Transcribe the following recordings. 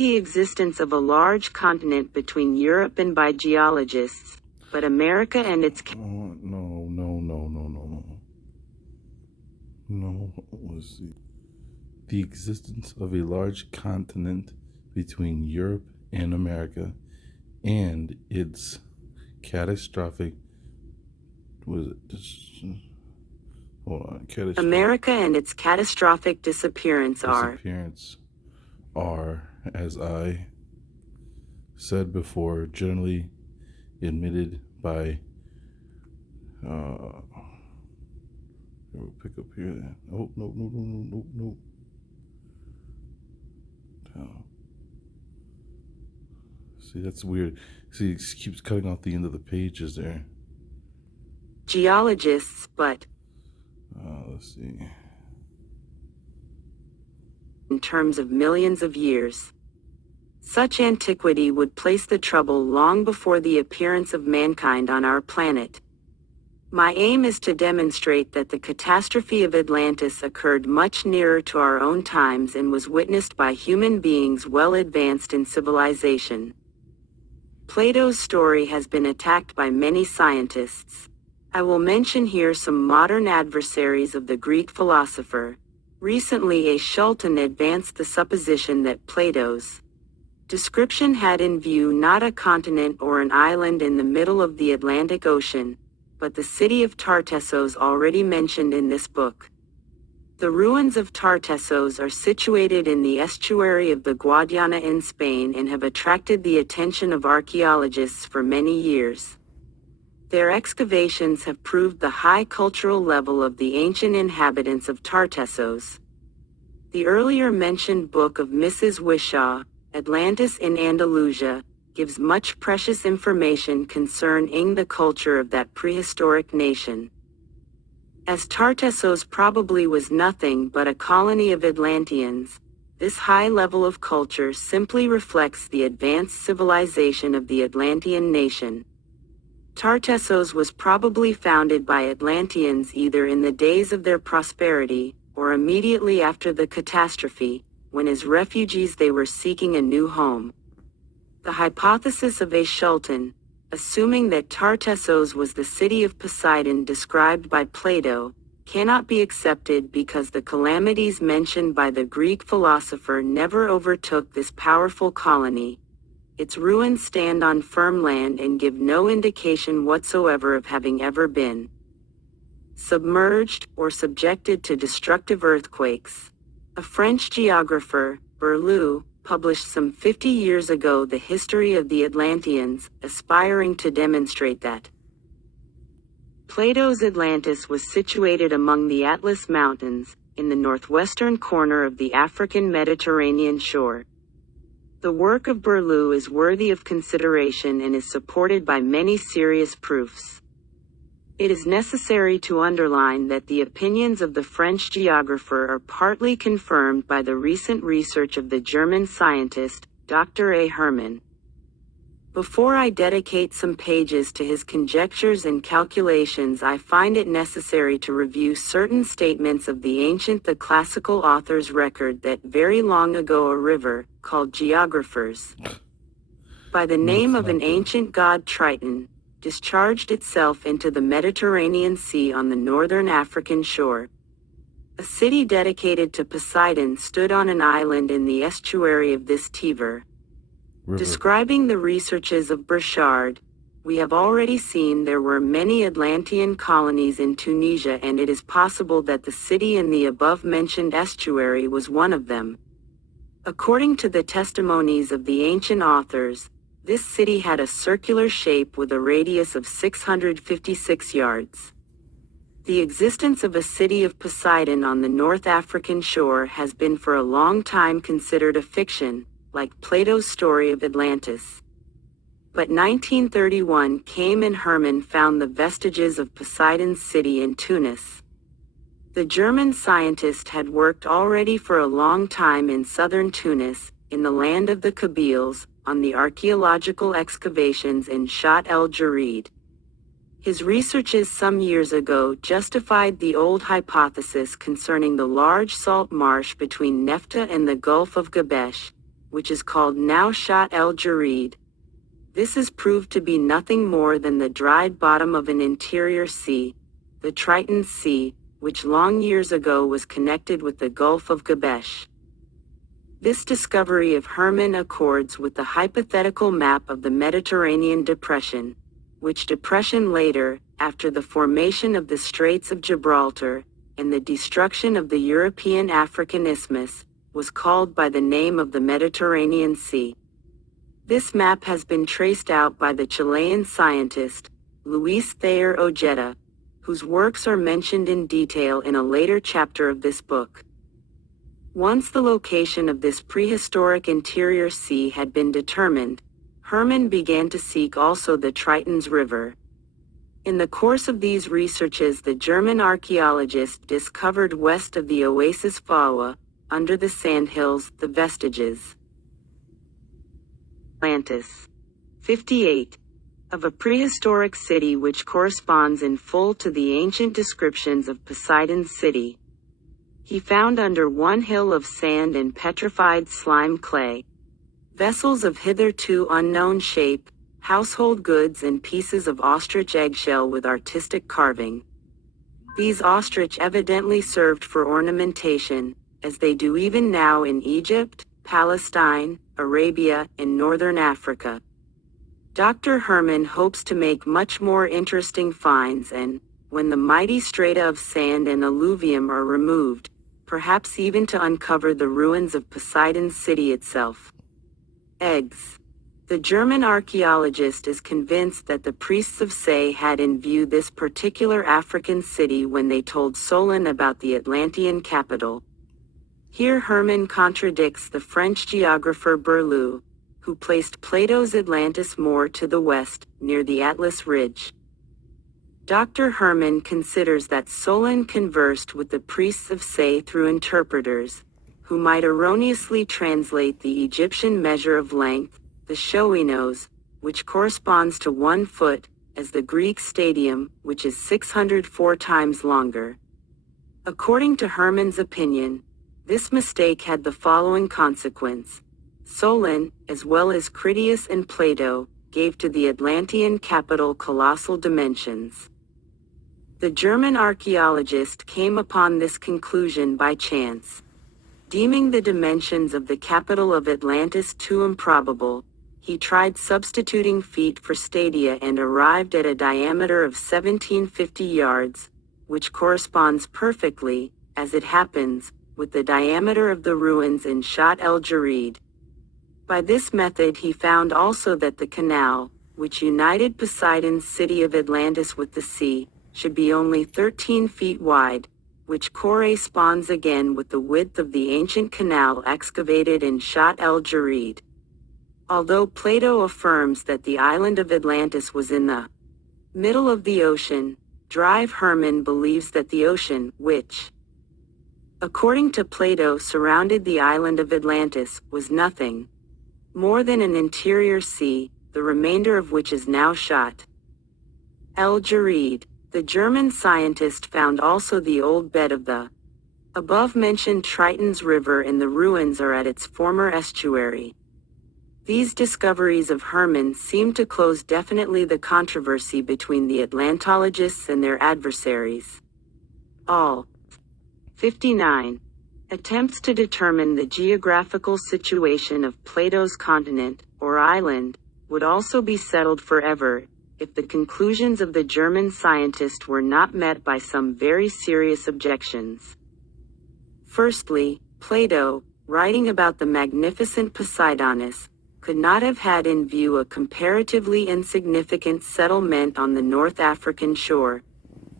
the existence of a large continent between Europe and by geologists, but America and its... No, let's see. The existence of a large continent between Europe and America and its catastrophic... Was it? Hold on. America and its catastrophic disappearance are, as I said before, generally admitted by... We'll pick up here then. Oh, no. See, that's weird. See, it keeps cutting off the end of the pages there. geologists, but Let's see. in terms of millions of years. Such antiquity would place the trouble long before the appearance of mankind on our planet. My aim is to demonstrate that the catastrophe of Atlantis occurred much nearer to our own times and was witnessed by human beings well advanced in civilization. Plato's story has been attacked by many scientists. I will mention here some modern adversaries of the Greek philosopher. Recently, A. Schulten advanced the supposition that Plato's description had in view not a continent or an island in the middle of the Atlantic Ocean, but the city of Tartessos already mentioned in this book. The ruins of Tartessos are situated in the estuary of the Guadiana in Spain and have attracted the attention of archaeologists for many years. Their excavations have proved the high cultural level of the ancient inhabitants of Tartessos. The earlier mentioned book of Mrs. Wishaw, Atlantis in Andalusia, gives much precious information concerning the culture of that prehistoric nation. As Tartessos probably was nothing but a colony of Atlanteans, this high level of culture simply reflects the advanced civilization of the Atlantean nation. Tartessos was probably founded by Atlanteans either in the days of their prosperity, or immediately after the catastrophe, when as refugees they were seeking a new home. The hypothesis of A. Schulten, assuming that Tartessos was the city of Poseidon described by Plato, cannot be accepted because the calamities mentioned by the Greek philosopher never overtook this powerful colony. Its ruins stand on firm land and give no indication whatsoever of having ever been submerged or subjected to destructive earthquakes. A French geographer, Berlou, published some 50 years ago the history of the Atlanteans, aspiring to demonstrate that Plato's Atlantis was situated among the Atlas Mountains, in the northwestern corner of the African Mediterranean shore. The work of Berlou is worthy of consideration and is supported by many serious proofs. It is necessary to underline that the opinions of the French geographer are partly confirmed by the recent research of the German scientist, Dr. A. Hermann. Before I dedicate some pages to his conjectures and calculations, I find it necessary to review certain statements of the classical author's record that very long ago a river, called Geographers, by the name of an ancient god Triton, discharged itself into the Mediterranean Sea on the northern African shore. A city dedicated to Poseidon stood on an island in the estuary of this Tiber. Describing the researches of Burchard, we have already seen there were many Atlantean colonies in Tunisia, and it is possible that the city in the above-mentioned estuary was one of them. According to the testimonies of the ancient authors, this city had a circular shape with a radius of 656 yards. The existence of a city of Poseidon on the North African shore has been for a long time considered a fiction, like Plato's story of Atlantis. But 1931 came and Hermann found the vestiges of Poseidon's city in Tunis. The German scientist had worked already for a long time in southern Tunis, in the land of the Kabyles, on the archaeological excavations in Shat el Jarid. His researches some years ago justified the old hypothesis concerning the large salt marsh between Nefta and the Gulf of Gabesh, which is called now Shat el-Jarid. This is proved to be nothing more than the dried bottom of an interior sea, the Triton Sea, which long years ago was connected with the Gulf of Gabesh. This discovery of Hermann accords with the hypothetical map of the Mediterranean Depression, which depression later, after the formation of the Straits of Gibraltar and the destruction of the European African Isthmus, was called by the name of the Mediterranean Sea. This map has been traced out by the Chilean scientist, Luis Thayer Ojeda, whose works are mentioned in detail in a later chapter of this book. Once the location of this prehistoric interior sea had been determined, Hermann began to seek also the Triton's River. In the course of these researches, the German archaeologist discovered west of the oasis Fawa, under the sandhills, the vestiges Atlantis. 58. Of a prehistoric city which corresponds in full to the ancient descriptions of Poseidon's city. He found under one hill of sand and petrified slime clay, vessels of hitherto unknown shape, household goods and pieces of ostrich eggshell with artistic carving. These ostrich evidently served for ornamentation, as they do even now in Egypt, Palestine, Arabia, and northern Africa. Dr. Hermann hopes to make much more interesting finds and, when the mighty strata of sand and alluvium are removed, perhaps even to uncover the ruins of Poseidon's city itself. Eggs. The German archaeologist is convinced that the priests of Say had in view this particular African city when they told Solon about the Atlantean capital. Here Hermann contradicts the French geographer Berlioz, who placed Plato's Atlantis more to the west, near the Atlas Ridge. Dr. Hermann considers that Solon conversed with the priests of Say through interpreters, who might erroneously translate the Egyptian measure of length, the shoinos, which corresponds to 1 foot, as the Greek stadium, which is 604 times longer. According to Hermann's opinion, this mistake had the following consequence. Solon, as well as Critias and Plato, gave to the Atlantean capital colossal dimensions. The German archaeologist came upon this conclusion by chance. Deeming the dimensions of the capital of Atlantis too improbable, he tried substituting feet for stadia and arrived at a diameter of 1750 yards, which corresponds perfectly, as it happens, with the diameter of the ruins in Shat el-Jarid. By this method he found also that the canal, which united Poseidon's city of Atlantis with the sea, should be only 13 feet wide, which corresponds again with the width of the ancient canal excavated in Shat el-Jarid. Although Plato affirms that the island of Atlantis was in the middle of the ocean, Drive Hermann believes that the ocean, which, according to Plato, surrounded the island of Atlantis, was nothing more than an interior sea, the remainder of which is now Shat el-Jarid. The German scientist found also the old bed of the above-mentioned Triton's River, and the ruins are at its former estuary. These discoveries of Hermann seem to close definitely the controversy between the Atlantologists and their adversaries. All 59 attempts to determine the geographical situation of Plato's continent, or island, would also be settled forever, if the conclusions of the German scientist were not met by some very serious objections. Firstly, Plato, writing about the magnificent Poseidonis, could not have had in view a comparatively insignificant settlement on the North African shore.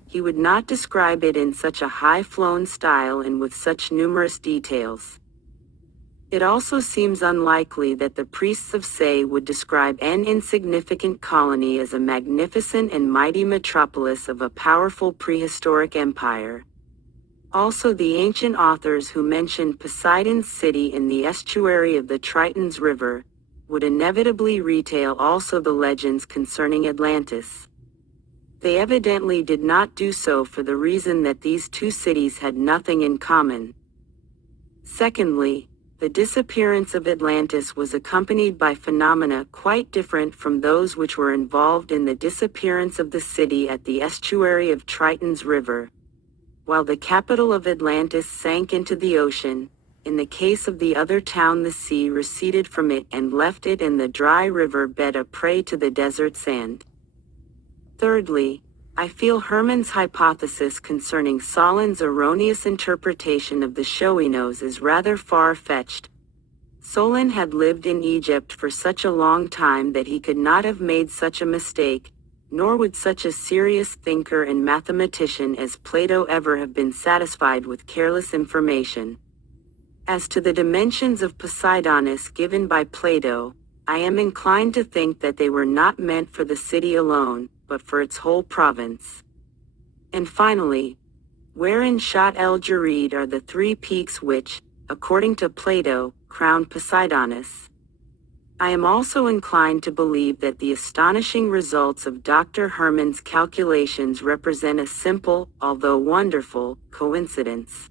He would not describe it in such a high-flown style and with such numerous details. It also seems unlikely that the priests of Say would describe an insignificant colony as a magnificent and mighty metropolis of a powerful prehistoric empire. Also, the ancient authors who mentioned Poseidon's city in the estuary of the Triton's River would inevitably retell also the legends concerning Atlantis. They evidently did not do so for the reason that these two cities had nothing in common. Secondly, The disappearance of Atlantis was accompanied by phenomena quite different from those which were involved in the disappearance of the city at the estuary of Triton's river. While the capital of Atlantis sank into the ocean, in the case of the other town the sea receded from it and left it in the dry river bed a prey to the desert sand. Thirdly, I feel Hermann's hypothesis concerning Solon's erroneous interpretation of the Showinos is rather far-fetched. Solon had lived in Egypt for such a long time that he could not have made such a mistake, nor would such a serious thinker and mathematician as Plato ever have been satisfied with careless information. As to the dimensions of Poseidonis given by Plato, I am inclined to think that they were not meant for the city alone, but for its whole province. And finally, where in Shat el-Jarid are the three peaks which, according to Plato, crown Poseidonis? I am also inclined to believe that the astonishing results of Dr. Hermann's calculations represent a simple, although wonderful, coincidence.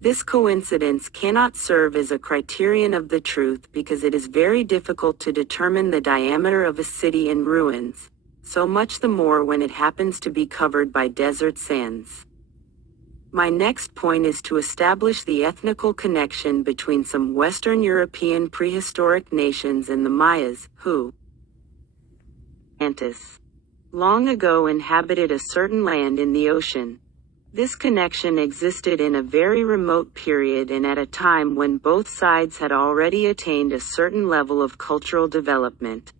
This coincidence cannot serve as a criterion of the truth because it is very difficult to determine the diameter of a city in ruins, so much the more when it happens to be covered by desert sands. My next point is to establish the ethnical connection between some Western European prehistoric nations and the Mayas, who, Atlantis, long ago inhabited a certain land in the ocean. This connection existed in a very remote period and at a time when both sides had already attained a certain level of cultural development.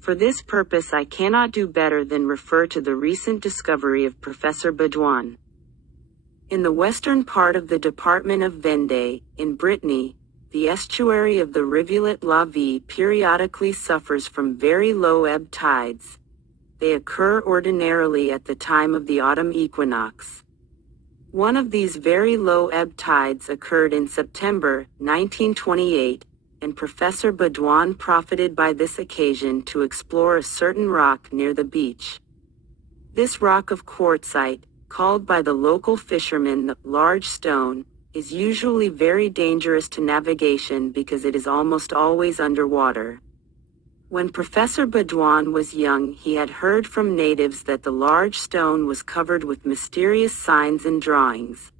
For this purpose I cannot do better than refer to the recent discovery of Professor Baudouin. In the western part of the department of Vendée, in Brittany, the estuary of the rivulet La Vie periodically suffers from very low ebb tides. They occur ordinarily at the time of the autumn equinox. One of these very low ebb tides occurred in September 1928, and Professor Baudouin profited by this occasion to explore a certain rock near the beach. This rock of quartzite, called by the local fishermen the large stone, is usually very dangerous to navigation because it is almost always underwater. When Professor Baudouin was young, he had heard from natives that the large stone was covered with mysterious signs and drawings.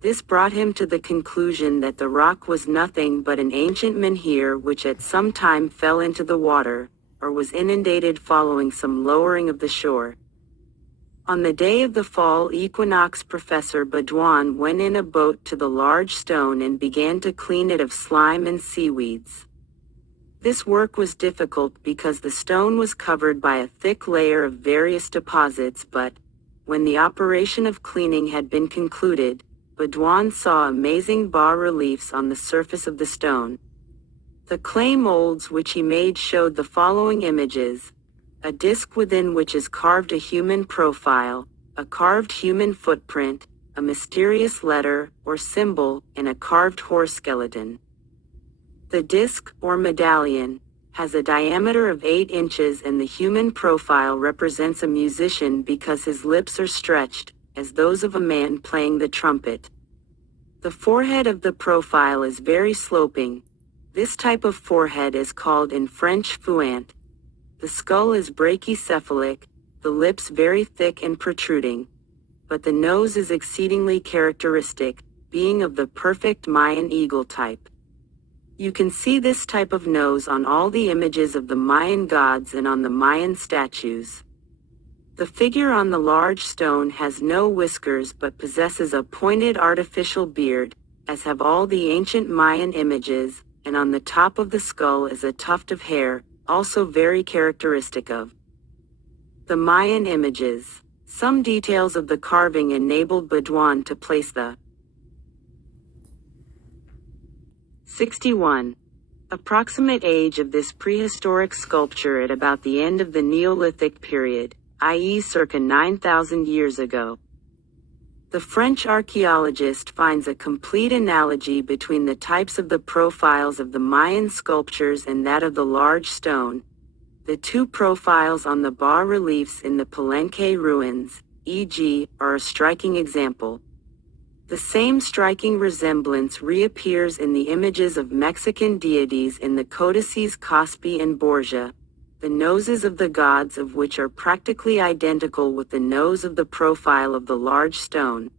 This brought him to the conclusion that the rock was nothing but an ancient menhir which at some time fell into the water, or was inundated following some lowering of the shore. On the day of the fall equinox, Professor Baudouin went in a boat to the large stone and began to clean it of slime and seaweeds. This work was difficult because the stone was covered by a thick layer of various deposits, but, when the operation of cleaning had been concluded, Baudouin saw amazing bas-reliefs on the surface of the stone. The clay molds which he made showed the following images: a disc within which is carved a human profile, a carved human footprint, a mysterious letter or symbol, and a carved horse skeleton. The disc, or medallion, has a diameter of 8 inches and the human profile represents a musician because his lips are stretched, as those of a man playing the trumpet. The forehead of the profile is very sloping. This type of forehead is called in French fouant. The skull is brachycephalic, the lips very thick and protruding. But the nose is exceedingly characteristic, being of the perfect Mayan eagle type. You can see this type of nose on all the images of the Mayan gods and on the Mayan statues. The figure on the large stone has no whiskers but possesses a pointed artificial beard, as have all the ancient Mayan images, and on the top of the skull is a tuft of hair, also very characteristic of the Mayan images. Some details of the carving enabled Baudouin to place the 61 approximate age of this prehistoric sculpture at about the end of the Neolithic period, i.e. circa 9,000 years ago. The French archaeologist finds a complete analogy between the types of the profiles of the Mayan sculptures and that of the large stone. The two profiles on the bas-reliefs in the Palenque ruins, e.g., are a striking example. The same striking resemblance reappears in the images of Mexican deities in the codices Cospi and Borgia, the noses of the gods of which are practically identical with the nose of the profile of the large stone.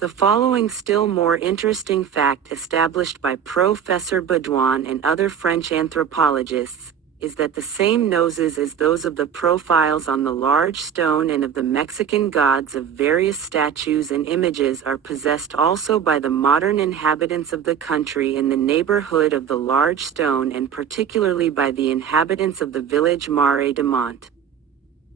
The following still more interesting fact established by Professor Baudouin and other French anthropologists is that the same noses as those of the profiles on the large stone and of the Mexican gods of various statues and images are possessed also by the modern inhabitants of the country in the neighborhood of the large stone, and particularly by the inhabitants of the village Marais de Mont.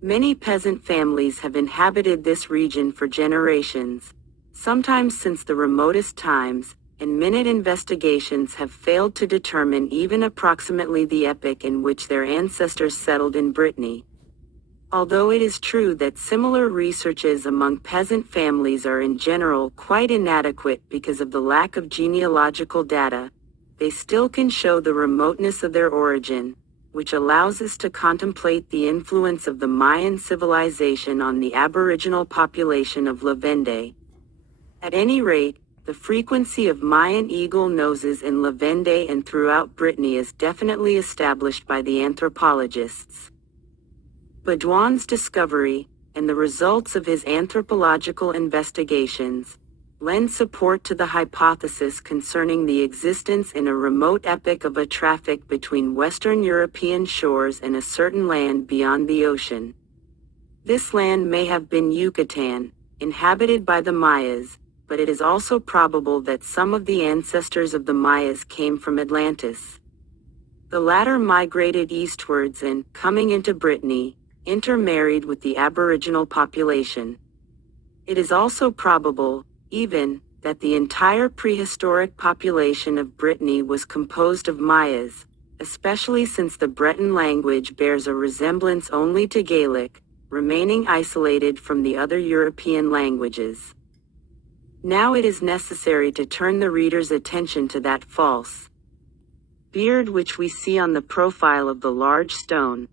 Many peasant families have inhabited this region for generations, sometimes since the remotest times, and minute investigations have failed to determine even approximately the epoch in which their ancestors settled in Brittany. Although it is true that similar researches among peasant families are in general quite inadequate because of the lack of genealogical data, they still can show the remoteness of their origin, which allows us to contemplate the influence of the Mayan civilization on the aboriginal population of La Vendée. At any rate, the frequency of Mayan eagle noses in La Vendée and throughout Brittany is definitely established by the anthropologists. Baudouin's discovery, and the results of his anthropological investigations, lend support to the hypothesis concerning the existence in a remote epoch of a traffic between Western European shores and a certain land beyond the ocean. This land may have been Yucatan, inhabited by the Mayas, but it is also probable that some of the ancestors of the Mayas came from Atlantis. The latter migrated eastwards and, coming into Brittany, intermarried with the aboriginal population. It is also probable, even, that the entire prehistoric population of Brittany was composed of Mayas, especially since the Breton language bears a resemblance only to Gaelic, remaining isolated from the other European languages. Now it is necessary to turn the reader's attention to that false beard which we see on the profile of the large stone.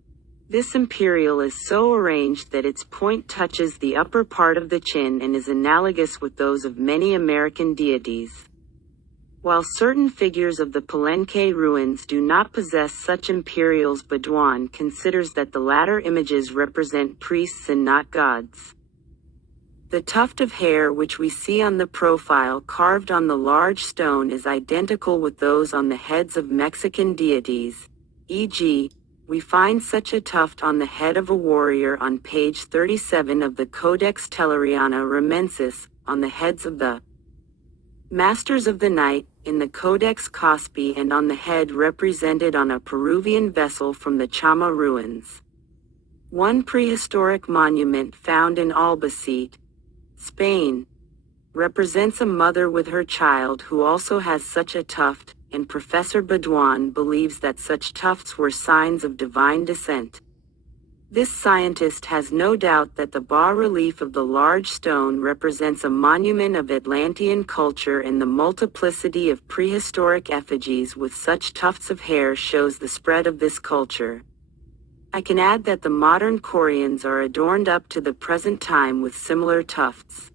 This imperial is so arranged that its point touches the upper part of the chin and is analogous with those of many American deities. While certain figures of the Palenque ruins do not possess such imperials, Baudouin considers that the latter images represent priests and not gods. The tuft of hair which we see on the profile carved on the large stone is identical with those on the heads of Mexican deities, e.g., we find such a tuft on the head of a warrior on page 37 of the Codex Telleriana Ramensis, on the heads of the Masters of the Night, in the Codex Cospi, and on the head represented on a Peruvian vessel from the Chama ruins. One prehistoric monument found in Albacete, Spain, represents a mother with her child who also has such a tuft, and Professor Baudouin believes that such tufts were signs of divine descent. This scientist has no doubt that the bas-relief of the large stone represents a monument of Atlantean culture, and the multiplicity of prehistoric effigies with such tufts of hair shows the spread of this culture. I can add that the modern Koreans are adorned up to the present time with similar tufts.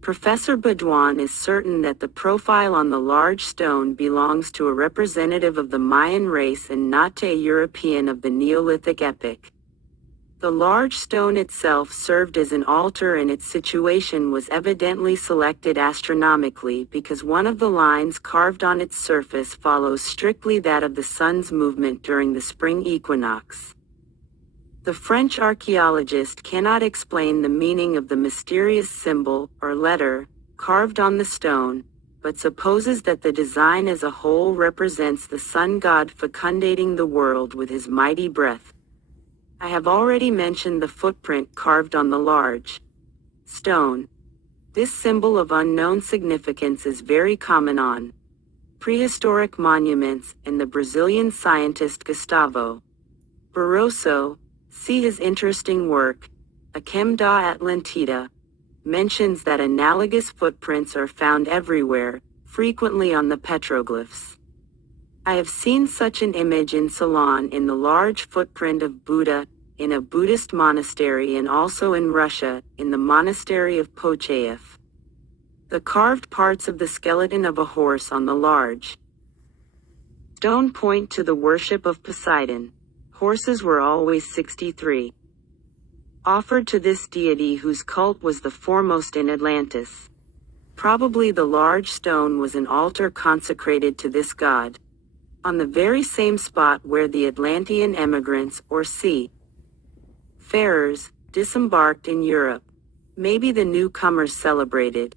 Professor Baudouin is certain that the profile on the large stone belongs to a representative of the Mayan race and not to a European of the Neolithic epoch. The large stone itself served as an altar, and its situation was evidently selected astronomically because one of the lines carved on its surface follows strictly that of the sun's movement during the spring equinox. The French archaeologist cannot explain the meaning of the mysterious symbol, or letter, carved on the stone, but supposes that the design as a whole represents the sun god fecundating the world with his mighty breath. I have already mentioned the footprint carved on the large stone. This symbol of unknown significance is very common on prehistoric monuments, and the Brazilian scientist Gustavo Barroso, see his interesting work, Achem da Atlantida, mentions that analogous footprints are found everywhere, frequently on the petroglyphs. I have seen such an image in Ceylon in the large footprint of Buddha, in a Buddhist monastery, and also in Russia, in the monastery of Pochayev. The carved parts of the skeleton of a horse on the large stone point to the worship of Poseidon. Horses were always 63. Offered to this deity whose cult was the foremost in Atlantis. Probably the large stone was an altar consecrated to this god, on the very same spot where the Atlantean emigrants, or sea farers, disembarked in Europe. Maybe the newcomers celebrated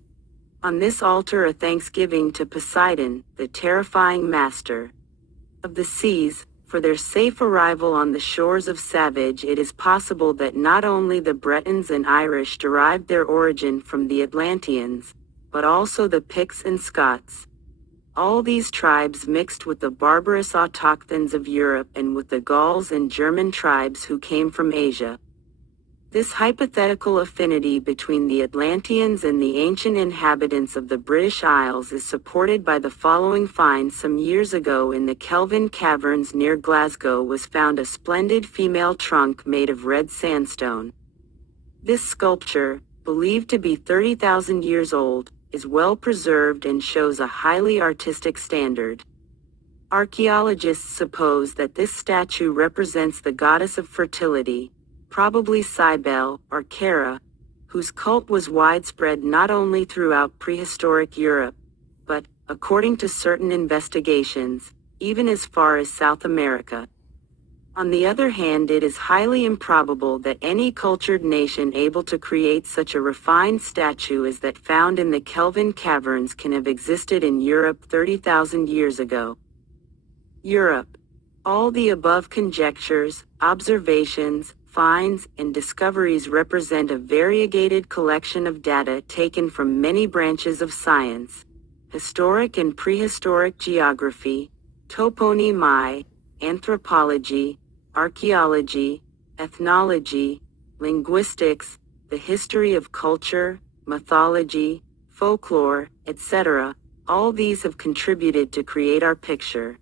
on this altar a thanksgiving to Poseidon, the terrifying master of the seas, for their safe arrival on the shores of Savage. It is possible that not only the Bretons and Irish derived their origin from the Atlanteans, but also the Picts and Scots. All these tribes mixed with the barbarous autochthons of Europe and with the Gauls and German tribes who came from Asia. This hypothetical affinity between the Atlanteans and the ancient inhabitants of the British Isles is supported by the following find. Some years ago in the Kelvin Caverns near Glasgow was found a splendid female trunk made of red sandstone. This sculpture, believed to be 30,000 years old, is well preserved and shows a highly artistic standard. Archaeologists suppose that this statue represents the goddess of fertility, probably Cybele, or Kara, whose cult was widespread not only throughout prehistoric Europe, but, according to certain investigations, even as far as South America. On the other hand, it is highly improbable that any cultured nation able to create such a refined statue as that found in the Kelvin Caverns can have existed in Europe 30,000 years ago. Europe. All the above conjectures, observations, finds, and discoveries represent a variegated collection of data taken from many branches of science: historic and prehistoric geography, toponymology, anthropology, archaeology, ethnology, linguistics, the history of culture, mythology, folklore, etc. All these have contributed to create our picture.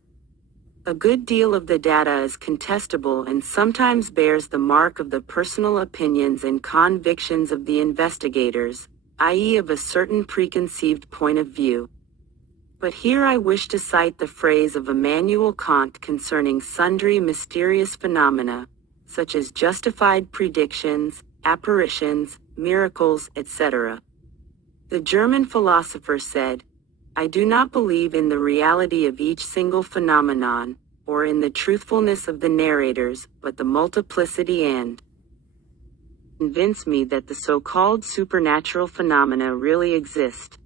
A good deal of the data is contestable and sometimes bears the mark of the personal opinions and convictions of the investigators, i.e., of a certain preconceived point of view. But here I wish to cite the phrase of Immanuel Kant concerning sundry mysterious phenomena, such as justified predictions, apparitions, miracles, etc. The German philosopher said, "I do not believe in the reality of each single phenomenon, or in the truthfulness of the narrators, but the multiplicity and convince me that the so-called supernatural phenomena really exist."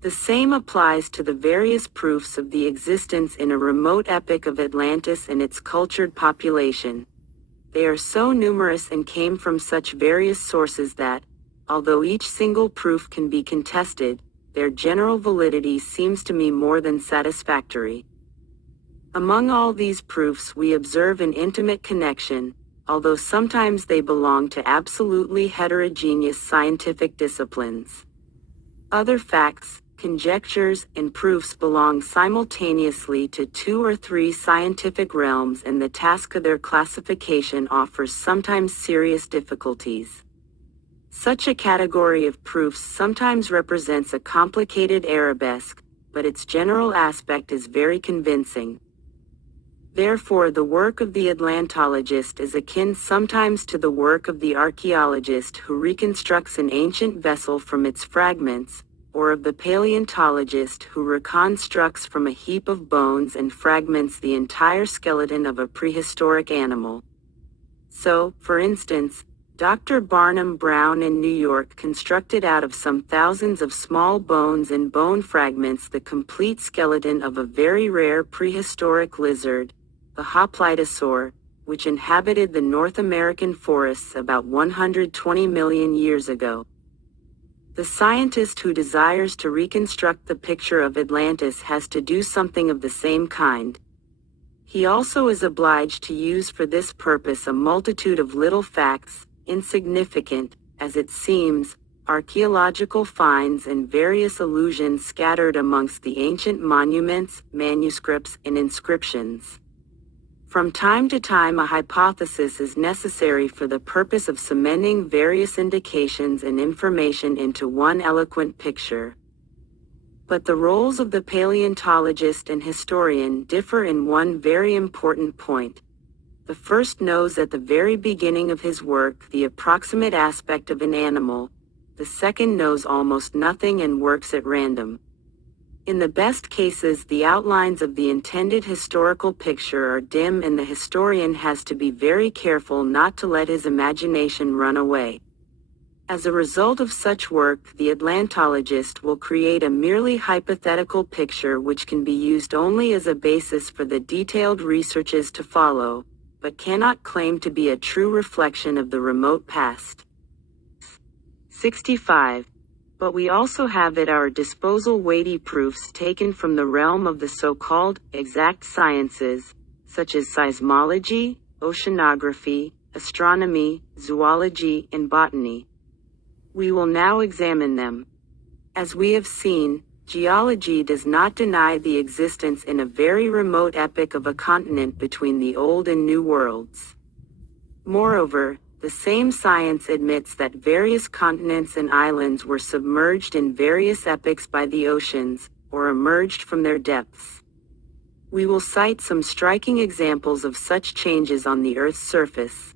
The same applies to the various proofs of the existence in a remote epoch of Atlantis and its cultured population. They are so numerous and came from such various sources that, although each single proof can be contested, their general validity seems to me more than satisfactory. Among all these proofs we observe an intimate connection, although sometimes they belong to absolutely heterogeneous scientific disciplines. Other facts, conjectures, and proofs belong simultaneously to 2 or 3 scientific realms, and the task of their classification offers sometimes serious difficulties. Such a category of proofs sometimes represents a complicated arabesque, but its general aspect is very convincing. Therefore, the work of the Atlantologist is akin sometimes to the work of the archaeologist who reconstructs an ancient vessel from its fragments, or of the paleontologist who reconstructs from a heap of bones and fragments the entire skeleton of a prehistoric animal. So, for instance, Dr. Barnum Brown in New York constructed out of some thousands of small bones and bone fragments the complete skeleton of a very rare prehistoric lizard, the Hoplitosaur, which inhabited the North American forests about 120 million years ago. The scientist who desires to reconstruct the picture of Atlantis has to do something of the same kind. He also is obliged to use for this purpose a multitude of little facts, insignificant, as it seems, archaeological finds and various allusions scattered amongst the ancient monuments, manuscripts, and inscriptions. From time to time, a hypothesis is necessary for the purpose of cementing various indications and information into one eloquent picture. But the roles of the paleontologist and historian differ in one very important point. The first knows at the very beginning of his work the approximate aspect of an animal. The second knows almost nothing and works at random. In the best cases, the outlines of the intended historical picture are dim, and the historian has to be very careful not to let his imagination run away. As a result of such work, the Atlantologist will create a merely hypothetical picture which can be used only as a basis for the detailed researches to follow, but cannot claim to be a true reflection of the remote past. 65. But we also have at our disposal weighty proofs taken from the realm of the so-called exact sciences, such as seismology, oceanography, astronomy, zoology, and botany. We will now examine them. As we have seen, geology does not deny the existence in a very remote epoch of a continent between the Old and New Worlds. Moreover, the same science admits that various continents and islands were submerged in various epochs by the oceans, or emerged from their depths. We will cite some striking examples of such changes on the Earth's surface.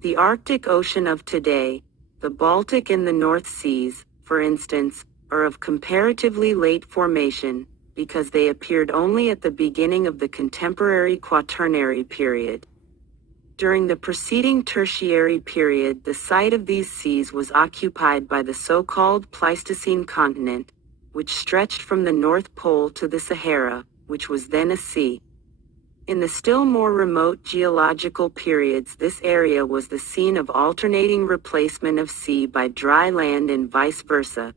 The Arctic Ocean of today, the Baltic and the North Seas, for instance, are of comparatively late formation, because they appeared only at the beginning of the contemporary Quaternary period. During the preceding Tertiary period, the site of these seas was occupied by the so-called Pleistocene continent, which stretched from the North Pole to the Sahara, which was then a sea. In the still more remote geological periods, this area was the scene of alternating replacement of sea by dry land and vice versa.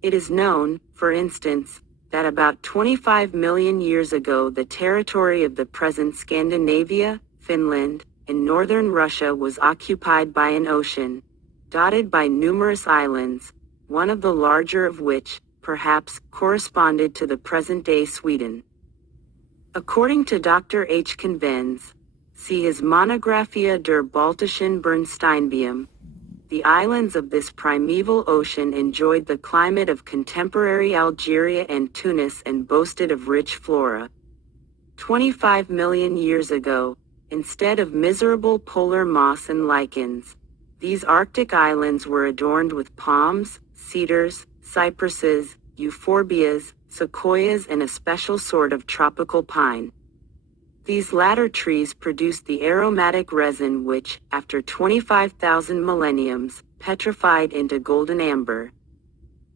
It is known, for instance, that about 25 million years ago the territory of the present Scandinavia, Finland, and northern Russia was occupied by an ocean, dotted by numerous islands, one of the larger of which, perhaps, corresponded to the present-day Sweden. According to Dr. H. Convens, see his Monographia der Baltischen Bernsteinbium, the islands of this primeval ocean enjoyed the climate of contemporary Algeria and Tunis and boasted of rich flora. 25 million years ago, instead of miserable polar moss and lichens, these Arctic islands were adorned with palms, cedars, cypresses, euphorbias, sequoias, and a special sort of tropical pine. These latter trees produced the aromatic resin which, after 25,000 millenniums, petrified into golden amber.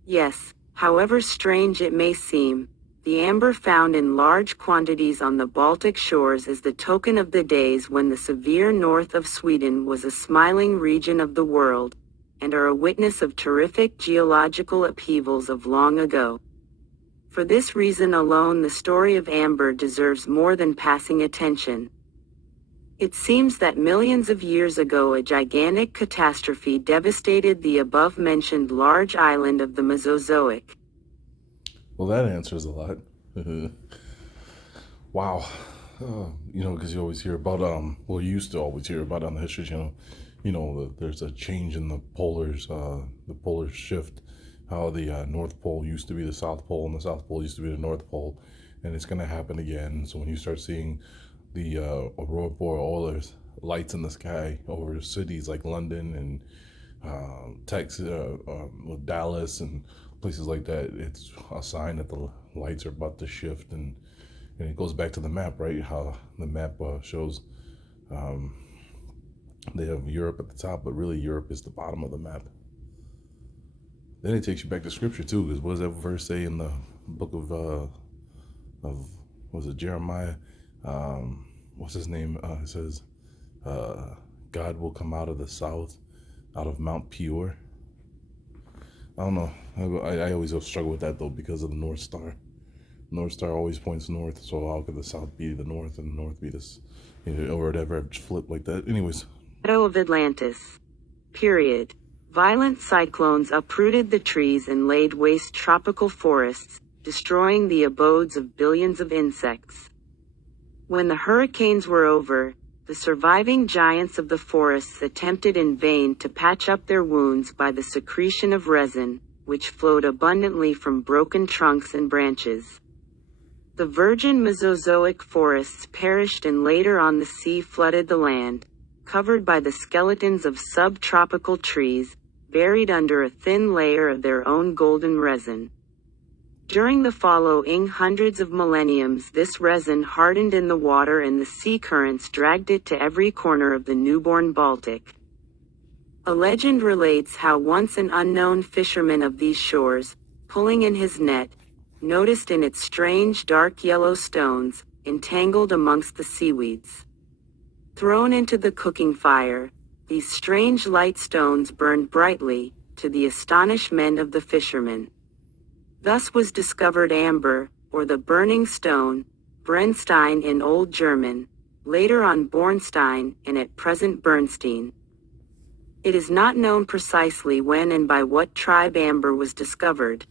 Yes, however strange it may seem, the amber found in large quantities on the Baltic shores is the token of the days when the severe north of Sweden was a smiling region of the world, and are a witness of terrific geological upheavals of long ago. For this reason alone, the story of amber deserves more than passing attention. It seems that millions of years ago a gigantic catastrophe devastated the above-mentioned large island of the Mesozoic. Well, that answers a lot. Wow. Because you always hear about, you used to always hear about on the History Channel, there's a change in the polar shift, how the North Pole used to be the South Pole and the South Pole used to be the North Pole, and it's going to happen again. So when you start seeing the aurora borealis lights in the sky over cities like London and Texas, Dallas, and places like that, it's a sign that the lights are about to shift, and it goes back to the map, right? How the map shows they have Europe at the top, but really Europe is the bottom of the map. Then it takes you back to scripture too, because what does that verse say in the book of was it Jeremiah? What's his name? It says, God will come out of the south, out of Mount Peor. I don't know. I always struggle with that though, because of the North Star. North Star always points north, so how could the south be the north and the north be this, or whatever, flip like that? Anyways. Shadow of Atlantis. Period. Violent cyclones uprooted the trees and laid waste tropical forests, destroying the abodes of billions of insects. When the hurricanes were over, the surviving giants of the forests attempted in vain to patch up their wounds by the secretion of resin, which flowed abundantly from broken trunks and branches. The virgin Mesozoic forests perished, and later on the sea flooded the land, covered by the skeletons of subtropical trees, buried under a thin layer of their own golden resin. During the following hundreds of millenniums, this resin hardened in the water, and the sea currents dragged it to every corner of the newborn Baltic. A legend relates how once an unknown fisherman of these shores, pulling in his net, noticed in it strange dark yellow stones, entangled amongst the seaweeds. Thrown into the cooking fire, these strange light stones burned brightly, to the astonishment of the fishermen. Thus was discovered amber, or the burning stone, Brennstein in Old German, later on Bornstein, and at present Bernstein. It is not known precisely when and by what tribe amber was discovered.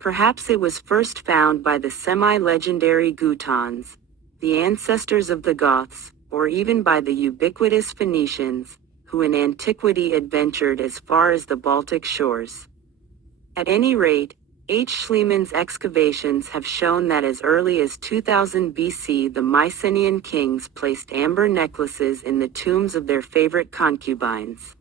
Perhaps it was first found by the semi-legendary Teutons, the ancestors of the Goths, or even by the ubiquitous Phoenicians, who in antiquity adventured as far as the Baltic shores. At any rate, H. Schliemann's excavations have shown that as early as 2000 BC the Mycenaean kings placed amber necklaces in the tombs of their favorite concubines.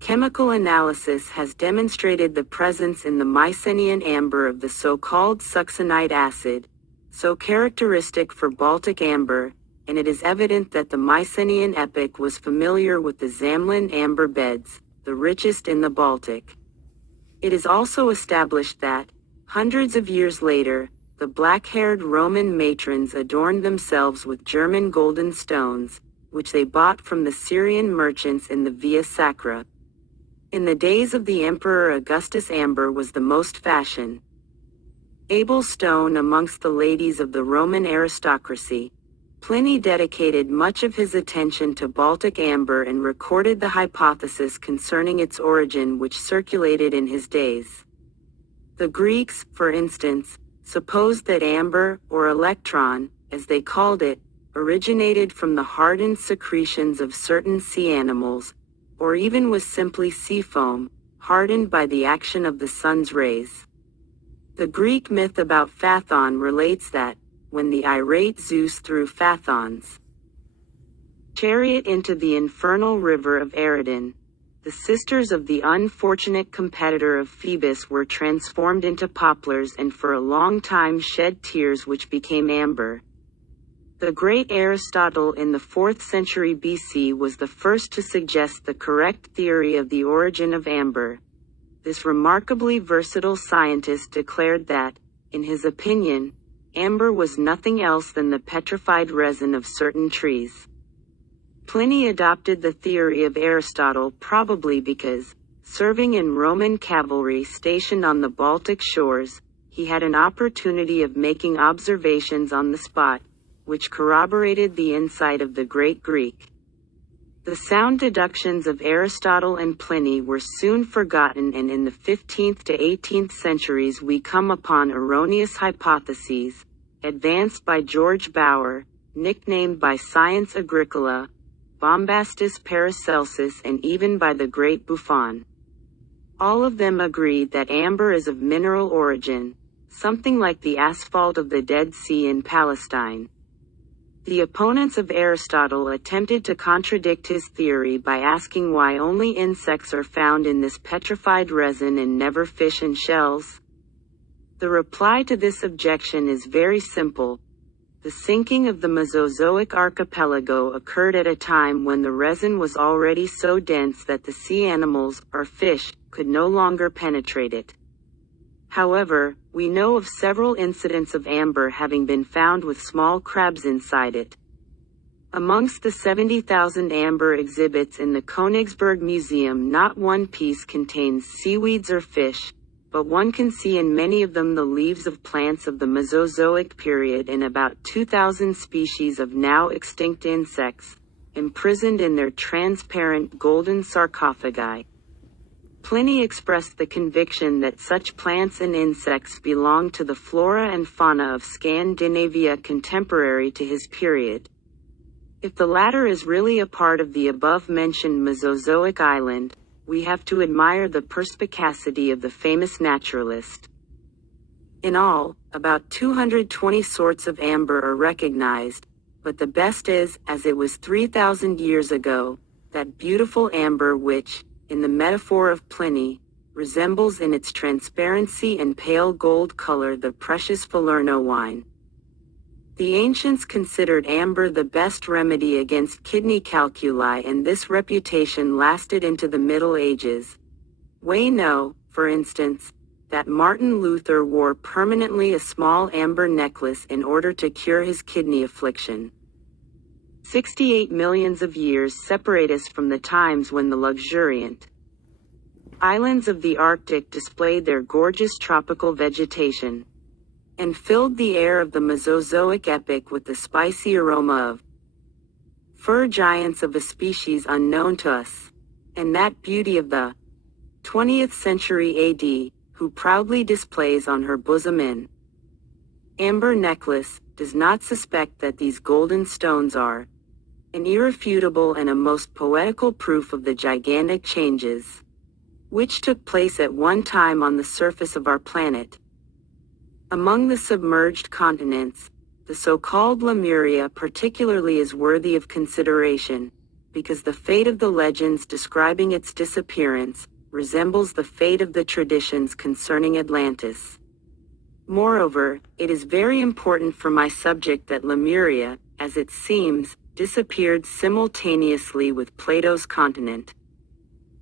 Chemical analysis has demonstrated the presence in the Mycenaean amber of the so-called succinate acid, so characteristic for Baltic amber, and it is evident that the Mycenaean epoch was familiar with the Zamlin amber beds, the richest in the Baltic. It is also established that, hundreds of years later, the black-haired Roman matrons adorned themselves with German golden stones, which they bought from the Syrian merchants in the Via Sacra. In the days of the Emperor Augustus, amber was the most fashion. Able stone amongst the ladies of the Roman aristocracy, Pliny dedicated much of his attention to Baltic amber and recorded the hypothesis concerning its origin which circulated in his days. The Greeks, for instance, supposed that amber, or electron, as they called it, originated from the hardened secretions of certain sea animals, or even was simply sea foam, hardened by the action of the sun's rays. The Greek myth about Phaethon relates that, when the irate Zeus threw Phaethon's chariot into the infernal river of Eridan, the sisters of the unfortunate competitor of Phoebus were transformed into poplars and for a long time shed tears which became amber. The great Aristotle in the 4th century BC was the first to suggest the correct theory of the origin of amber. This remarkably versatile scientist declared that, in his opinion, amber was nothing else than the petrified resin of certain trees. Pliny adopted the theory of Aristotle probably because, serving in Roman cavalry stationed on the Baltic shores, he had an opportunity of making observations on the spot, which corroborated the insight of the great Greek. The sound deductions of Aristotle and Pliny were soon forgotten, and in the 15th to 18th centuries we come upon erroneous hypotheses, advanced by George Bauer, nicknamed by Science Agricola, Bombastus Paracelsus, and even by the great Buffon. All of them agreed that amber is of mineral origin, something like the asphalt of the Dead Sea in Palestine. The opponents of Aristotle attempted to contradict his theory by asking why only insects are found in this petrified resin and never fish and shells. The reply to this objection is very simple. The sinking of the Mesozoic archipelago occurred at a time when the resin was already so dense that the sea animals, or fish, could no longer penetrate it. However, we know of several incidents of amber having been found with small crabs inside it. Amongst the 70,000 amber exhibits in the Königsberg Museum, not one piece contains seaweeds or fish, but one can see in many of them the leaves of plants of the Mesozoic period and about 2,000 species of now extinct insects, imprisoned in their transparent golden sarcophagi. Pliny expressed the conviction that such plants and insects belonged to the flora and fauna of Scandinavia contemporary to his period. If the latter is really a part of the above-mentioned Mesozoic island, we have to admire the perspicacity of the famous naturalist. In all, about 220 sorts of amber are recognized, but the best is, as it was 3,000 years ago, that beautiful amber which, in the metaphor of Pliny, resembles in its transparency and pale gold color the precious Falerno wine. The ancients considered amber the best remedy against kidney calculi, and this reputation lasted into the Middle Ages. We know, for instance, that Martin Luther wore permanently a small amber necklace in order to cure his kidney affliction. 68 millions of years separate us from the times when the luxuriant islands of the Arctic displayed their gorgeous tropical vegetation, and filled the air of the Mesozoic epoch with the spicy aroma of fur giants of a species unknown to us, and that beauty of the 20th century AD, who proudly displays on her bosom an amber necklace, does not suspect that these golden stones are an irrefutable and a most poetical proof of the gigantic changes which took place at one time on the surface of our planet. Among the submerged continents, the so-called Lemuria particularly is worthy of consideration, because the fate of the legends describing its disappearance resembles the fate of the traditions concerning Atlantis. Moreover, it is very important for my subject that Lemuria, as it seems, disappeared simultaneously with Plato's continent.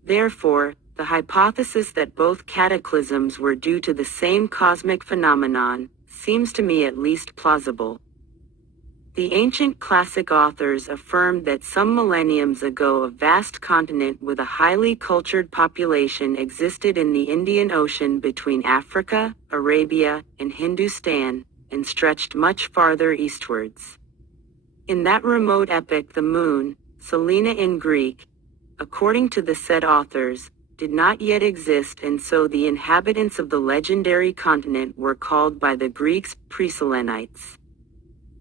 Therefore, the hypothesis that both cataclysms were due to the same cosmic phenomenon seems to me at least plausible. The ancient classic authors affirmed that some millenniums ago a vast continent with a highly cultured population existed in the Indian Ocean between Africa, Arabia, and Hindustan, and stretched much farther eastwards. In that remote epoch the moon, Selene in Greek, according to the said authors, did not yet exist, and so the inhabitants of the legendary continent were called by the Greeks Preselenites.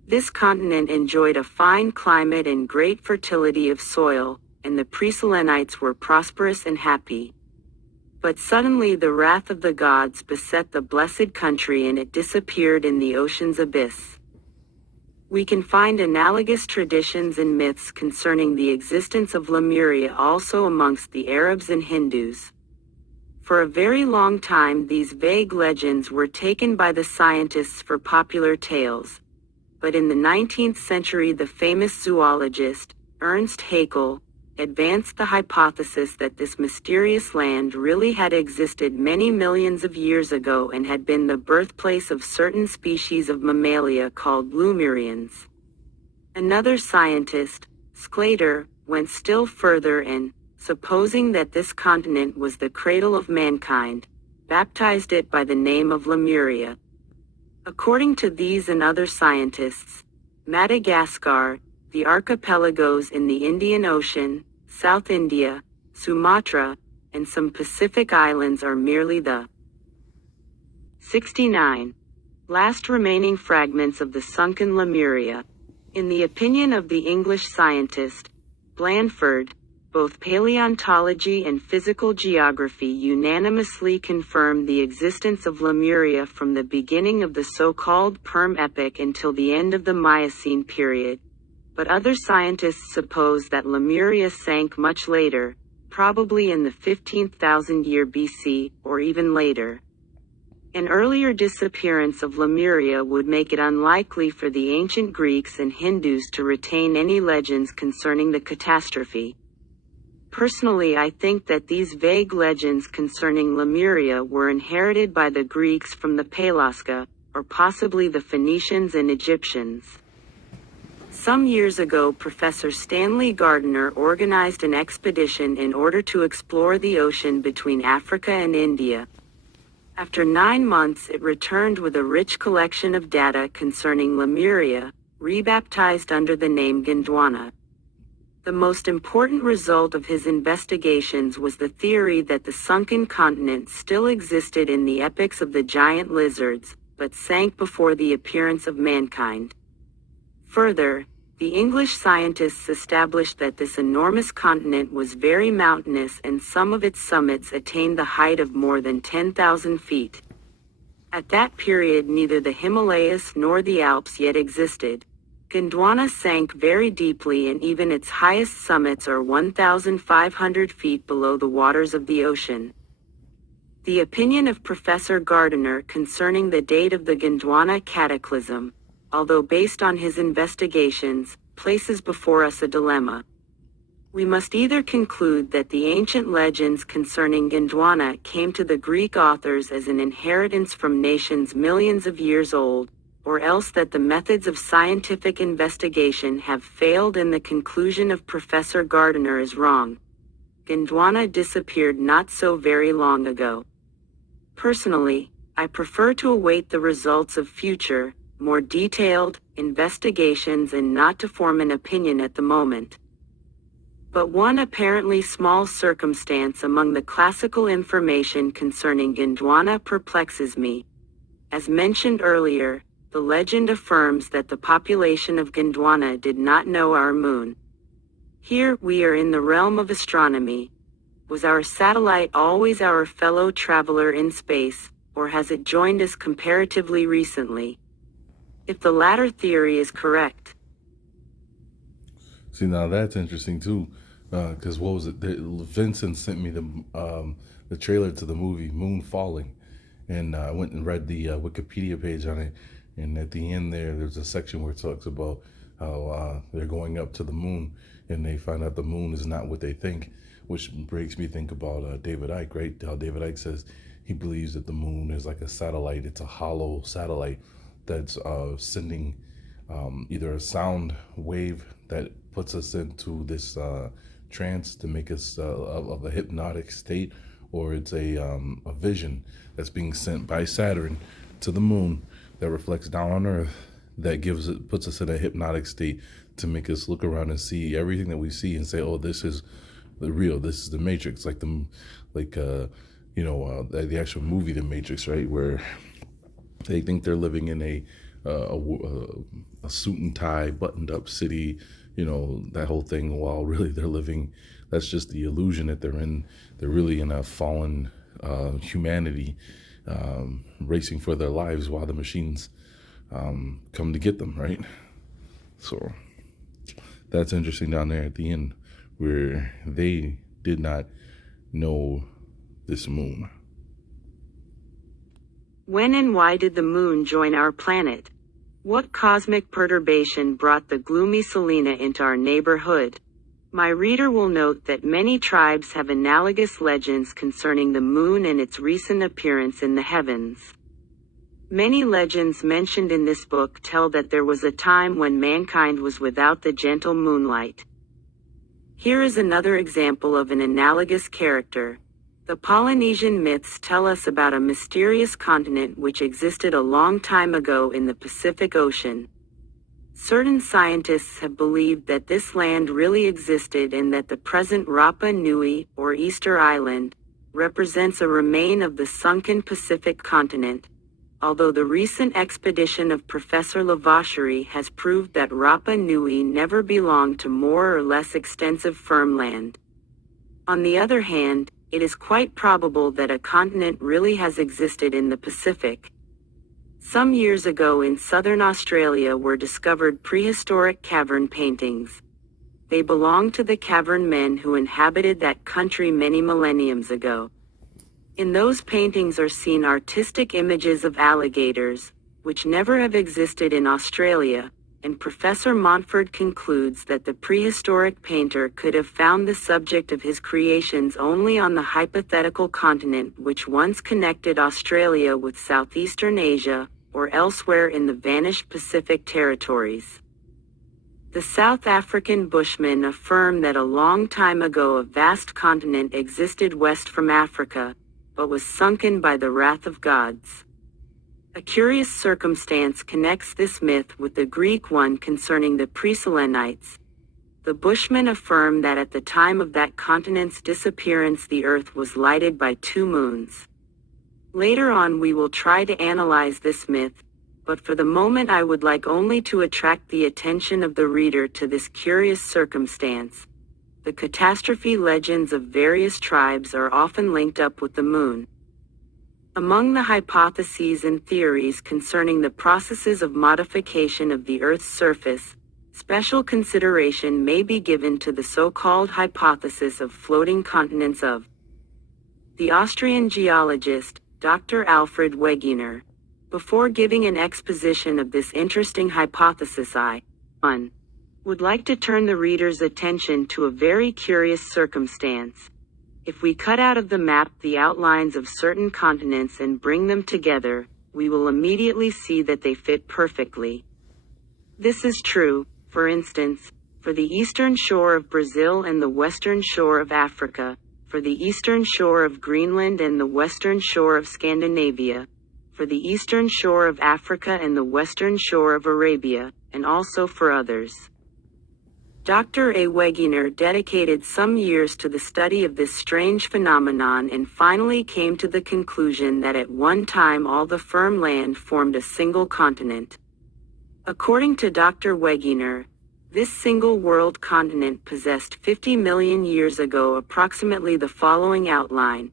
This continent enjoyed a fine climate and great fertility of soil, and the Preselenites were prosperous and happy. But suddenly the wrath of the gods beset the blessed country, and it disappeared in the ocean's abyss. We can find analogous traditions and myths concerning the existence of Lemuria also amongst the Arabs and Hindus. For a very long time these vague legends were taken by the scientists for popular tales, but in the 19th century the famous zoologist, Ernst Haeckel, advanced the hypothesis that this mysterious land really had existed many millions of years ago and had been the birthplace of certain species of mammalia called Lemurians. Another scientist, Sclater, went still further and, supposing that this continent was the cradle of mankind, baptized it by the name of Lemuria. According to these and other scientists, Madagascar, the archipelagos in the Indian Ocean, South India, Sumatra, and some Pacific islands are merely the 69 last remaining fragments of the sunken Lemuria. In the opinion of the English scientist, Blandford, both paleontology and physical geography unanimously confirm the existence of Lemuria from the beginning of the so-called Perm epoch until the end of the Miocene period. But other scientists suppose that Lemuria sank much later, probably in the 15,000 year BC, or even later. An earlier disappearance of Lemuria would make it unlikely for the ancient Greeks and Hindus to retain any legends concerning the catastrophe. Personally, I think that these vague legends concerning Lemuria were inherited by the Greeks from the Pelasga, or possibly the Phoenicians and Egyptians. Some years ago, Professor Stanley Gardiner organized an expedition in order to explore the ocean between Africa and India. After 9 months, it returned with a rich collection of data concerning Lemuria, rebaptized under the name Gondwana. The most important result of his investigations was the theory that the sunken continent still existed in the epochs of the giant lizards, but sank before the appearance of mankind. Further, the English scientists established that this enormous continent was very mountainous and some of its summits attained the height of more than 10,000 feet. At that period neither the Himalayas nor the Alps yet existed. Gondwana sank very deeply and even its highest summits are 1,500 feet below the waters of the ocean. The opinion of Professor Gardiner concerning the date of the Gondwana cataclysm, although based on his investigations, places before us a dilemma. We must either conclude that the ancient legends concerning Gondwana came to the Greek authors as an inheritance from nations millions of years old, or else that the methods of scientific investigation have failed and the conclusion of Professor Gardiner is wrong. Gondwana disappeared not so very long ago. Personally, I prefer to await the results of future, more detailed, investigations and not to form an opinion at the moment. But one apparently small circumstance among the classical information concerning Gondwana perplexes me. As mentioned earlier, the legend affirms that the population of Gondwana did not know our moon. Here we are in the realm of astronomy. Was our satellite always our fellow traveler in space, or has it joined us comparatively recently? If the latter theory is correct. See, now that's interesting too, because what was it? Vincent sent me the trailer to the movie Moon Falling, and I went and read the Wikipedia page on it. And at the end there's a section where it talks about how they're going up to the moon, and they find out the moon is not what they think, which makes me think about David Icke, right? How David Icke says he believes that the moon is like a satellite. It's a hollow satellite that's sending either a sound wave that puts us into this trance to make us of a hypnotic state, or it's a vision that's being sent by Saturn to the moon that reflects down on Earth, that puts us in a hypnotic state to make us look around and see everything that we see and say, oh, this is the real, this is the Matrix, like the actual movie The Matrix, right, where they think they're living in a suit and tie buttoned up city, that whole thing, while really that's just the illusion that they're in. They're really in a fallen humanity, racing for their lives while the machines come to get them, right? So that's interesting down there at the end, where they did not know this moon. When and why did the moon join our planet? What cosmic perturbation brought the gloomy Selena into our neighborhood? My reader will note that many tribes have analogous legends concerning the moon and its recent appearance in the heavens. Many legends mentioned in this book tell that there was a time when mankind was without the gentle moonlight. Here is another example of an analogous character. The Polynesian myths tell us about a mysterious continent which existed a long time ago in the Pacific Ocean. Certain scientists have believed that this land really existed and that the present Rapa Nui, or Easter Island, represents a remain of the sunken Pacific continent, although the recent expedition of Professor Lavachery has proved that Rapa Nui never belonged to more or less extensive firm land. On the other hand, it is quite probable that a continent really has existed in the Pacific. Some years ago in southern Australia were discovered prehistoric cavern paintings. They belonged to the cavern men who inhabited that country many millenniums ago. In those paintings are seen artistic images of alligators, which never have existed in Australia, and Professor Montford concludes that the prehistoric painter could have found the subject of his creations only on the hypothetical continent which once connected Australia with southeastern Asia, or elsewhere in the vanished Pacific territories. The South African Bushmen affirm that a long time ago a vast continent existed west from Africa, but was sunken by the wrath of gods. A curious circumstance connects this myth with the Greek one concerning the Pre-Selenites. The Bushmen affirm that at the time of that continent's disappearance the Earth was lighted by two moons. Later on we will try to analyze this myth, but for the moment I would like only to attract the attention of the reader to this curious circumstance. The catastrophe legends of various tribes are often linked up with the moon. Among the hypotheses and theories concerning the processes of modification of the Earth's surface, special consideration may be given to the so-called hypothesis of floating continents of the Austrian geologist, Dr. Alfred Wegener. Before giving an exposition of this interesting hypothesis, I would like to turn the reader's attention to a very curious circumstance. If we cut out of the map the outlines of certain continents and bring them together, we will immediately see that they fit perfectly. This is true, for instance, for the eastern shore of Brazil and the western shore of Africa, for the eastern shore of Greenland and the western shore of Scandinavia, for the eastern shore of Africa and the western shore of Arabia, and also for others. Dr. A. Wegener dedicated some years to the study of this strange phenomenon and finally came to the conclusion that at one time all the firm land formed a single continent. According to Dr. Wegener, this single world continent possessed 50 million years ago approximately the following outline.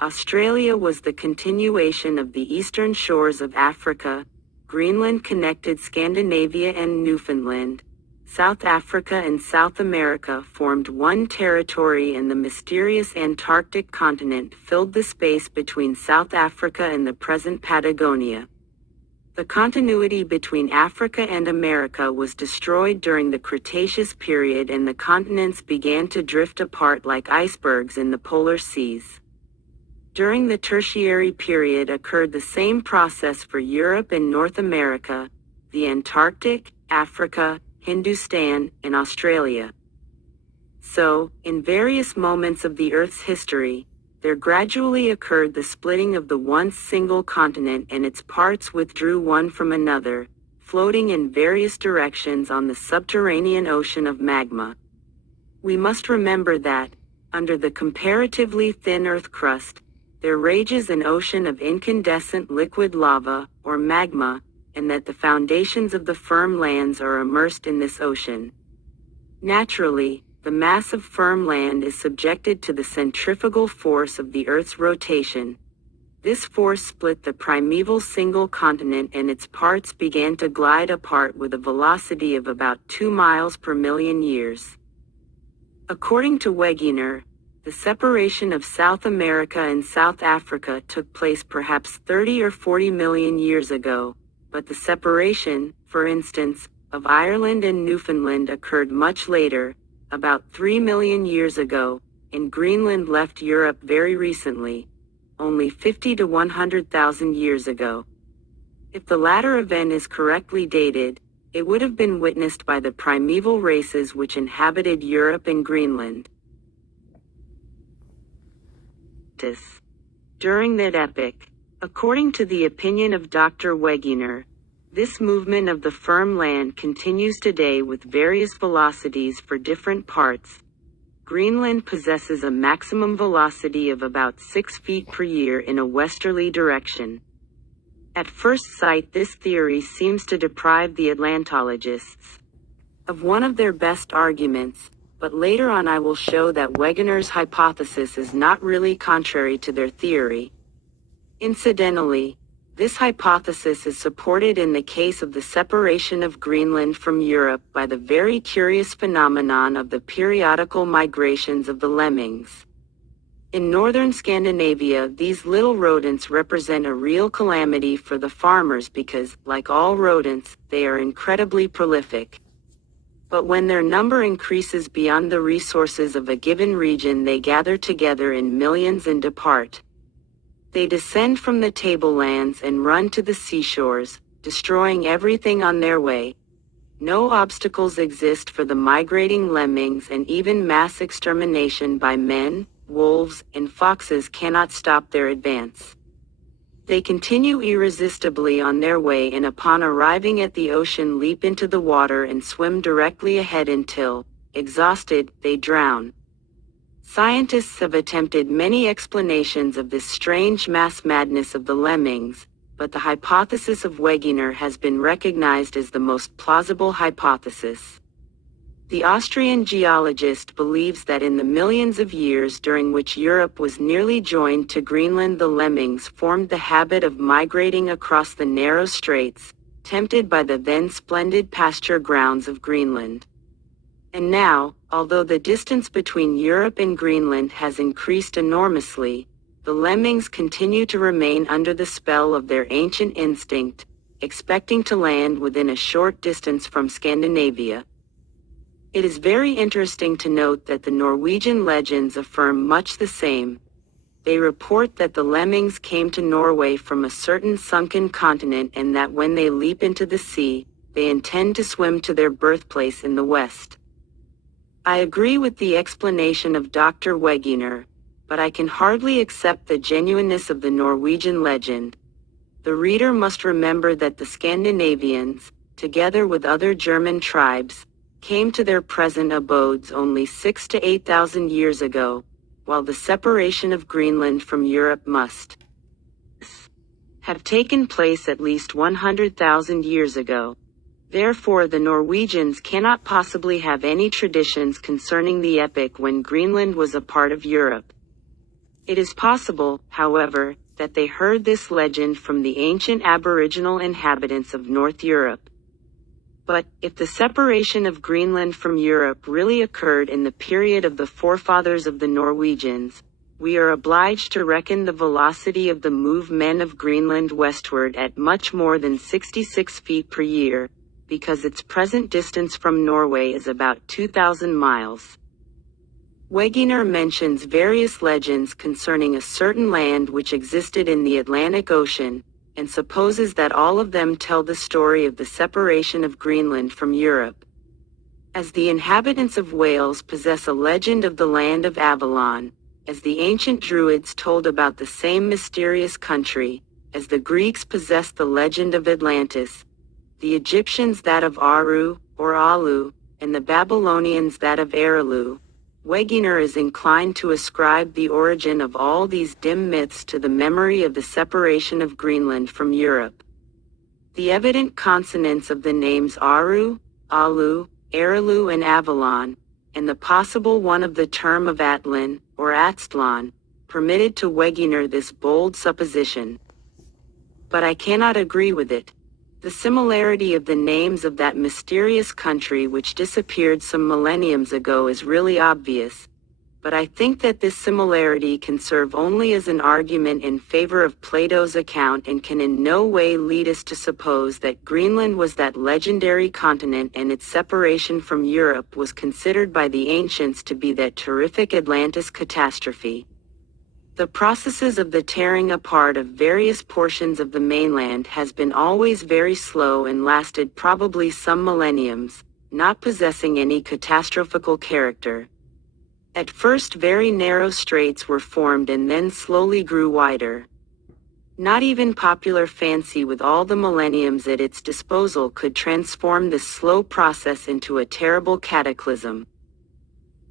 Australia was the continuation of the eastern shores of Africa, Greenland connected Scandinavia and Newfoundland, South Africa and South America formed one territory, and the mysterious Antarctic continent filled the space between South Africa and the present Patagonia. The continuity between Africa and America was destroyed during the Cretaceous period, and the continents began to drift apart like icebergs in the polar seas. During the Tertiary period occurred the same process for Europe and North America, the Antarctic, Africa, Hindustan, and Australia. So, in various moments of the Earth's history, there gradually occurred the splitting of the once single continent, and its parts withdrew one from another, floating in various directions on the subterranean ocean of magma. We must remember that, under the comparatively thin Earth crust, there rages an ocean of incandescent liquid lava, or magma, and that the foundations of the firm lands are immersed in this ocean. Naturally, the mass of firm land is subjected to the centrifugal force of the Earth's rotation. This force split the primeval single continent, and its parts began to glide apart with a velocity of about 2 miles per million years. According to Wegener, the separation of South America and South Africa took place perhaps 30 or 40 million years ago, but the separation, for instance, of Ireland and Newfoundland occurred much later, about 3 million years ago, and Greenland left Europe very recently, only 50 to 100,000 years ago. If the latter event is correctly dated, it would have been witnessed by the primeval races which inhabited Europe and Greenland. During that epoch, according to the opinion of Dr. Wegener, this movement of the firm land continues today with various velocities for different parts. Greenland possesses a maximum velocity of about 6 feet per year in a westerly direction. At first sight, this theory seems to deprive the Atlantologists of one of their best arguments, but later on I will show that Wegener's hypothesis is not really contrary to their theory. Incidentally, this hypothesis is supported in the case of the separation of Greenland from Europe by the very curious phenomenon of the periodical migrations of the lemmings. In northern Scandinavia, these little rodents represent a real calamity for the farmers because, like all rodents, they are incredibly prolific. But when their number increases beyond the resources of a given region, they gather together in millions and depart. They descend from the tablelands and run to the seashores, destroying everything on their way. No obstacles exist for the migrating lemmings, and even mass extermination by men, wolves, and foxes cannot stop their advance. They continue irresistibly on their way, and upon arriving at the ocean leap into the water and swim directly ahead until, exhausted, they drown. Scientists have attempted many explanations of this strange mass madness of the lemmings, but the hypothesis of Wegener has been recognized as the most plausible hypothesis. The Austrian geologist believes that in the millions of years during which Europe was nearly joined to Greenland, the lemmings formed the habit of migrating across the narrow straits, tempted by the then splendid pasture grounds of Greenland. And now, although the distance between Europe and Greenland has increased enormously, the lemmings continue to remain under the spell of their ancient instinct, expecting to land within a short distance from Scandinavia. It is very interesting to note that the Norwegian legends affirm much the same. They report that the lemmings came to Norway from a certain sunken continent and that when they leap into the sea, they intend to swim to their birthplace in the west. I agree with the explanation of Dr. Wegener, but I can hardly accept the genuineness of the Norwegian legend. The reader must remember that the Scandinavians, together with other German tribes, came to their present abodes only 6,000 to 8,000 years ago, while the separation of Greenland from Europe must have taken place at least 100,000 years ago. Therefore, the Norwegians cannot possibly have any traditions concerning the epoch when Greenland was a part of Europe. It is possible, however, that they heard this legend from the ancient aboriginal inhabitants of North Europe. But, if the separation of Greenland from Europe really occurred in the period of the forefathers of the Norwegians, we are obliged to reckon the velocity of the movement of Greenland westward at much more than 66 feet per year, because its present distance from Norway is about 2,000 miles. Wegener mentions various legends concerning a certain land which existed in the Atlantic Ocean, and supposes that all of them tell the story of the separation of Greenland from Europe. As the inhabitants of Wales possess a legend of the land of Avalon, as the ancient Druids told about the same mysterious country, as the Greeks possessed the legend of Atlantis, the Egyptians that of Aru, or Alu, and the Babylonians that of Erilu, Wegener is inclined to ascribe the origin of all these dim myths to the memory of the separation of Greenland from Europe. The evident consonance of the names Aru, Alu, Erilu and Avalon, and the possible one of the term of Atlan, or Aztlan, permitted to Wegener this bold supposition. But I cannot agree with it. The similarity of the names of that mysterious country which disappeared some millenniums ago is really obvious, but I think that this similarity can serve only as an argument in favor of Plato's account and can in no way lead us to suppose that Greenland was that legendary continent and its separation from Europe was considered by the ancients to be that terrific Atlantis catastrophe. The processes of the tearing apart of various portions of the mainland has been always very slow and lasted probably some millenniums, not possessing any catastrophical character. At first very narrow straits were formed and then slowly grew wider. Not even popular fancy with all the millenniums at its disposal could transform this slow process into a terrible cataclysm.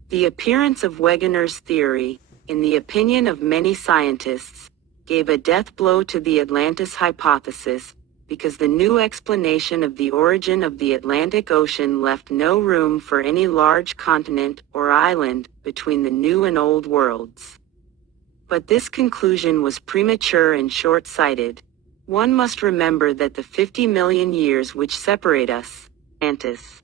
The appearance of Wegener's theory, in the opinion of many scientists, gave a death blow to the Atlantis hypothesis, because the new explanation of the origin of the Atlantic Ocean left no room for any large continent or island between the New and Old worlds. But this conclusion was premature and short-sighted. One must remember that the 50 million years which separate us, Atlantis,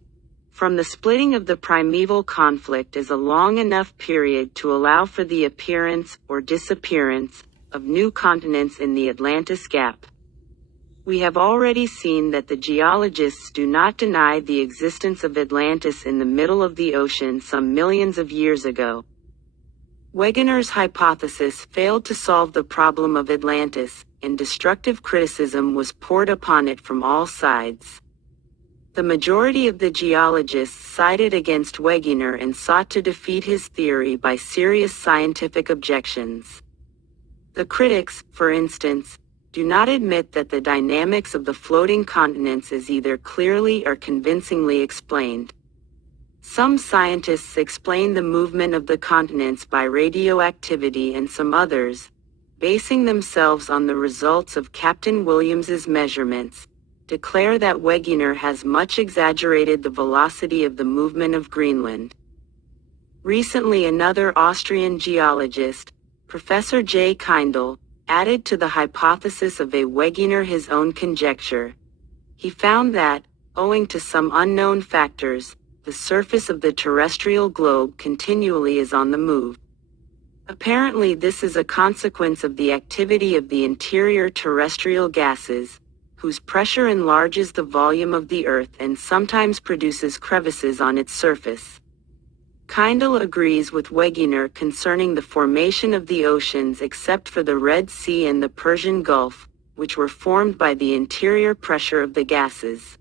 from the splitting of the primeval conflict is a long enough period to allow for the appearance or disappearance of new continents in the Atlantis gap. We have already seen that the geologists do not deny the existence of Atlantis in the middle of the ocean some millions of years ago. Wegener's hypothesis failed to solve the problem of Atlantis, and destructive criticism was poured upon it from all sides. The majority of the geologists sided against Wegener and sought to defeat his theory by serious scientific objections. The critics, for instance, do not admit that the dynamics of the floating continents is either clearly or convincingly explained. Some scientists explain the movement of the continents by radioactivity, and some others, basing themselves on the results of Captain Williams's measurements, declare that Wegener has much exaggerated the velocity of the movement of Greenland. Recently, another Austrian geologist, Professor J. Kindle, added to the hypothesis of a Wegener his own conjecture. He found that, owing to some unknown factors, the surface of the terrestrial globe continually is on the move. Apparently, this is a consequence of the activity of the interior terrestrial gases, whose pressure enlarges the volume of the Earth and sometimes produces crevices on its surface. Kindle agrees with Wegener concerning the formation of the oceans except for the Red Sea and the Persian Gulf, which were formed by the interior pressure of the gases.